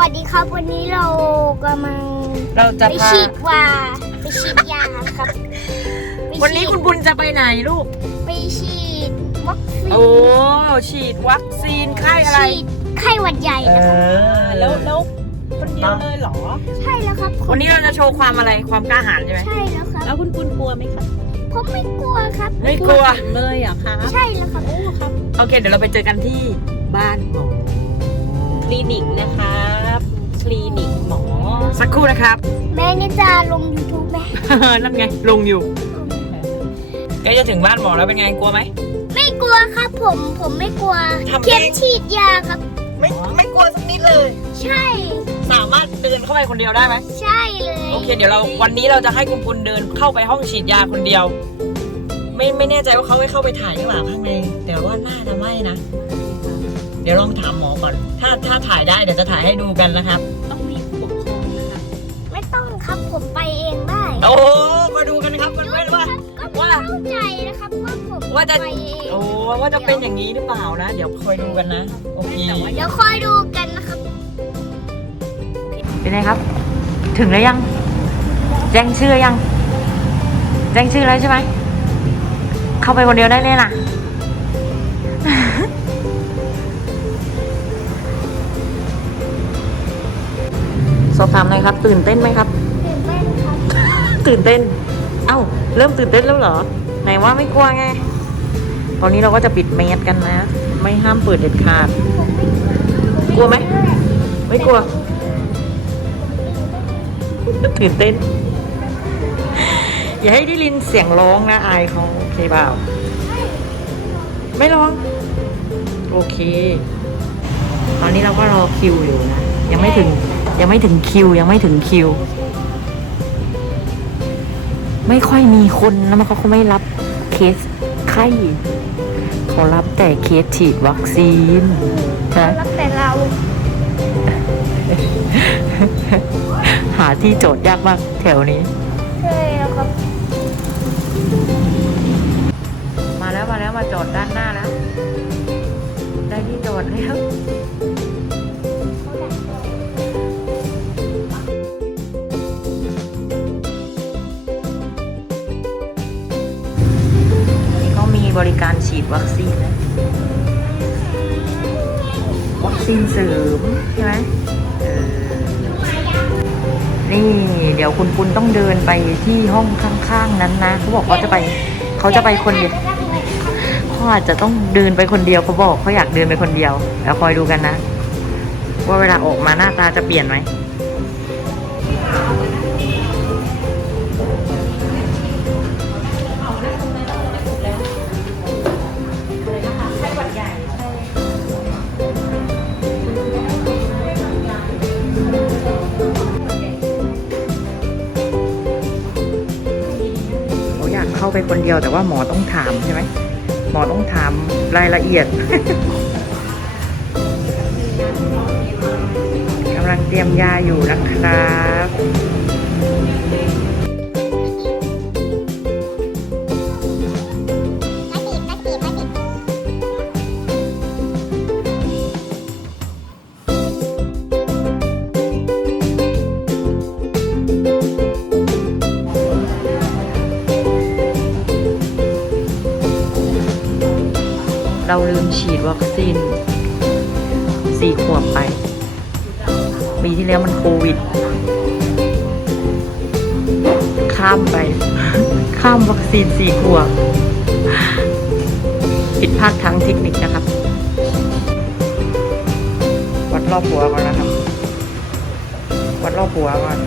วัสดีครับ วันนี้เรากำลังเราจะไปพาฉีดวาไปฉีดยาครับไปวันนี้ฉีดคุณบุญจะไปไหนลูก ไปฉีดวัคซีนโอ้ฉีดวัคซีนไข้อะไรฉีดไข้หวัดใหญ่เอนะครับอแล้วแล้วคนเดียวเลยเหรอ ใช่แล้วครับผมวันนี้เราจะโชว์ความอะไรความกล้าหาญใช่ไหม ใช่แล้วครับ แล้วคุณคุณกลัวไหมครับผมไม่กลัวครับ ไม่กลัวเลยเหรอคะใช่แล้วครับ โอ้ครับโอเค เดี๋ยวเราไปเจอกันที่บ้านหมอคลินิกนะครับคลินิกหมอ สักครู่นะครับ แม่นี่จะลง YouTube ไหมนั่นไงลงอยู่ใกล้จะถึงบ้านหมอแล้วเป็นไงกลัวไหม ไม่กลัวครับผม ผมไม่กลัวทำเอง เข็มฉีดยาครับ ไม่ไม่กลัวสักนิดเลย ใช่ สามารถเดินเข้าไปคนเดียวได้ไหมใช่เลยโอเคเดี๋ยวเราวันนี้เราจะให้คุณปุณเดินเข้าไปห้องฉีดยาคนเดียว ไม่ไม่แน่ใจว่าเขาให้เข้าไปถ่ายหรือเปล่าข้างในแต่ว่าน่าจะไม่นะ เดี๋ยวลองถามหมอก่อน ถ้าถ้าถ่ายได้เดี๋ยวจะถ่ายให้ดูกันนะครับ ว่าผมว่าจะไปเองโอ้ว่าจะเป็นอย่างนี้หรือเปล่านะ เดี๋ยวคอยดูกันนะโอเคแต่ว่าเดี๋ยวคอยดูกันนะครับ เป็นไงครับ ถึงแล้วยัง แจ้งชื่อยัง แจ้งชื่อแล้วใช่ไหม เข้าไปคนเดียวได้เลยนะสอบถามหน่อยครับ ตื่นเต้นไหมครับ ตื่นเต้นครับ ตื่นเต้น เอ้า เริ่มตื่นเต้นแล้วเหรอ ไหนว่าไม่กลัวไง ตอนนี้เราก็จะปิดเมสกันนะ ไม่ห้ามเปิดเด็ดขาด กลัวไหม ไม่กลัว ตื่นเต้น อย่าให้ได้ลินเสียงร้องนะอายเขาโอเคเปล่า ไม่ร้อง โอเค ตอนนี้เราก็รอคิวอยู่นะ ยังไม่ถึง ยังไม่ถึงคิว ยังไม่ถึงคิว ไม่ค่อยมีคนแล้วมันเขาคงไม่รับเคส ไข้เขารับแต่เคสฉีดวัคซีนนะรักแต่เรา หาที่โจทย์ยากมากแถวนี้ใช่แล้วครับ มาแล้วมาแล้วมาจอดด้านหน้าแล้ว ได้ที่จอดแล้ว บริการฉีดวัคซีนนะวัคซีนเสริมใช่ไหมนี่ เดี๋ยวคุณปุณต้องเดินไปที่ห้องข้างๆนั้นนะเขาบอกเขาจะไปเขาจะไปคนเดียวเขาอาจจะต้องเดินไปคนเดียวเขาบอกเขาอยากเดินไปคนเดียว แล้วคอยดูกันนะ ว่าเวลาออกมาหน้าตาจะเปลี่ยนไหมาไปคนเดียวแต่ว่าหมอต้องถามใช่ไหมหมอต้องถามรายละเอียดกำลังเตรียมยาอยู่นะครับ เราลืมฉีดวัคซีนสี่ขวบไปปีที่แล้วมันโควิด ข้ามไป ข้ามวัคซีนสี่ขวบผิดพลาดทางเทคนิคนะครับ วัดรอบหัวก่อนนะครับ วัดรอบหัวก่อน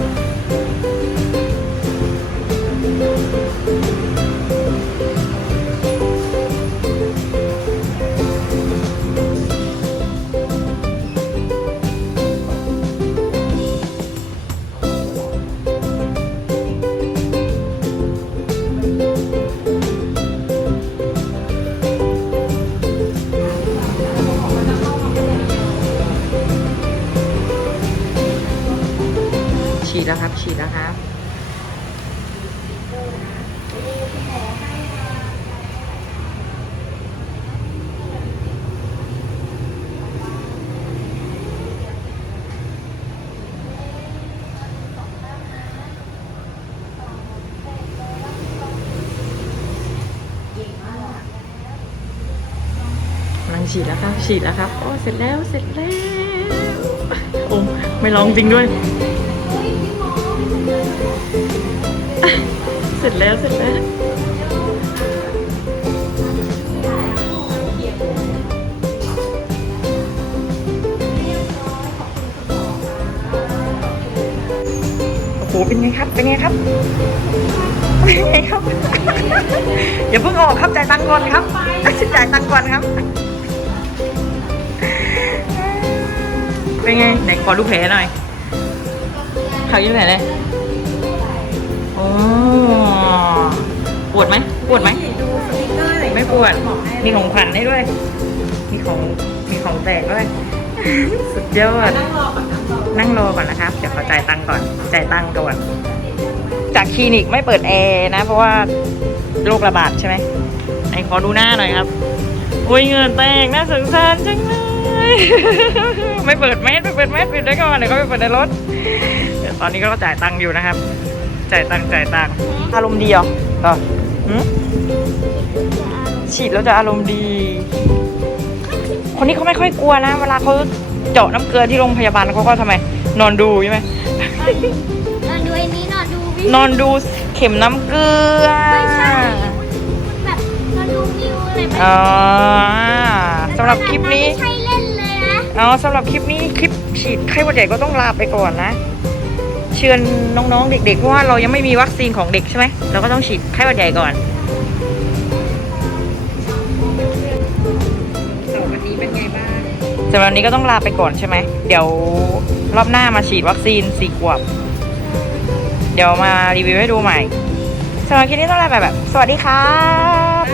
ฉีดแล้วครับ ฉีดแล้วครับ โอ้ เสร็จแล้ว เสร็จแล้ว โอ้ ไม่ร้องจริงด้วย เสร็จแล้ว เสร็จแล้วโอ้โหเป็นไงครับ เป็นไงครับ เป็นไงครับ อย่าเพิ่งออกครับจ่ายตังค์ก่อนครับจ่ายตังค์ก่อนครับ เป็นไงไหนขอดูแผลหน่อยเขายิ้มแผลเลยโอ้ปวดไหมปวดไหมดูสติ๊กเกอร์เลยไม่ปวด มีของขวัญให้ด้วย มีของมีของแจกด้วย สุดยอด นั่งรอก่อนนั่งรอนั่งรอก่อนนะครับ เดี๋ยวขอจ่ายตังค์ก่อน จ่ายตังค์ก่อน จากคลินิกไม่เปิดแอร์นะ เพราะว่าโรคระบาดใช่ไหมไหนขอดูหน้าหน่อยครับอุ้ยเหงินแตกน่าสงสารจังเลย ไม่เปิดแมสไม่เปิดแมสปิดไว้ก่อนเดี๋ยวก็ไปเปิดในรถเดี๋ยวตอนนี้ก็จ่ายตังค์อยู่นะครับ จ่ายตังค์จ่ายตังค์อารมณ์ดีเหรอเหรอหืมฉีดแล้วจะอารมณ์ดี คนนี้เขาไม่ค่อยกลัวนะ เวลาเขาเจาะน้ำเกลือที่โรงพยาบาลเขาก็ทำไม นอนดูใช่ไหมนอนดูไอ้นี้นอนดูวิวนอนดูเข็มน้ำเกลือไม่ใช่แบบนอนดูวิวอะไรแบบอ๋อสำหรับคลิปนี้ไม่ใช่ เล่นเลยนะเอาสำหรับคลิปนี้คลิปฉีดไข้หวัดใหญ่ก็ต้องลาไปก่อนนะ เชิญน้องๆ เด็กๆเพราะว่าเรายังไม่มีวัคซีนของเด็กใช่ไหมเราก็ต้องฉีดไข้หวัดใหญ่ก่อนวันนี้เป็นไงบ้างสำหรับวันนี้ก็ต้องลาไปก่อนใช่ไหมเดี๋ยวรอบหน้ามาฉีดวัคซีนสี่ขวบ เดี๋ยวมารีวิวให้ดูใหม่สำหรับคลิปนี้ต้องลาไปแบบ สวัสดีครับ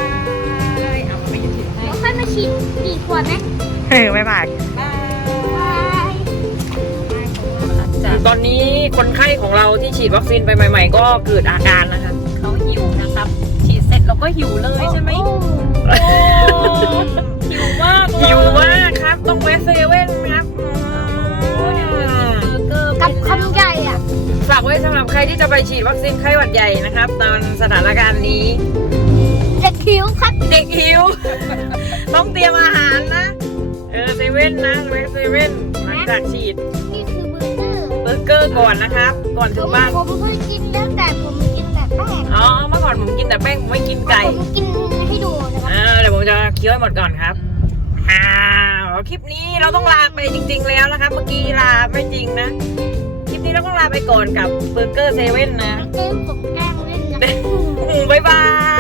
แล้วค่อยมาฉีดกี่ขวดนะเออบ๊ายบาย ตอนนี้คนไข้ของเราที่ฉีดวัคซีนไปใหม่ ๆ ก็เกิดอาการนะคะเขาหิวนะครับ ฉีดเสร็จเราก็หิวเลยใช่ไหมโอ้โอ้หิวมากเลยหิวมากครับ ต้องแวะเซเว่นครับโอ้ยเดี๋ยวจะกินเบอร์เกอร์กับคำใหญ่อะ ฝากไว้สำหรับใครที่จะไปฉีดวัคซีนไข้หวัดใหญ่นะครับ ตอนสถานการณ์นี้ เด็กคิ้วครับ เด็กหิว ต้องเตรียมอาหารนะ เออเซเว่นนะแวะเซเว่นหลังจากฉีด อร์เกอร์ก่อนนะครับ ก่อนผถึงมบ้านผมเคยกินแล้วแต่ผมกินแต่แป้งอ๋อเมื่อก่อนผมกินแต่แป้งผมไม่กินไก่ผมกินให้ดูนะครับอ่าเดี๋ยวผมจะเคี้ยวให้หมดก่อนครับอ้าวคลิปนี้เราต้องลาไปจริง ๆ แล้วนะครับ เมื่อกี้ลาไม่จริงนะคลิปนี้เราต้องลาไปก่อนกับเบอร์เกอร์เซเว่นนะเต้นผมแกล้งเล่นนะบ๊ายบาย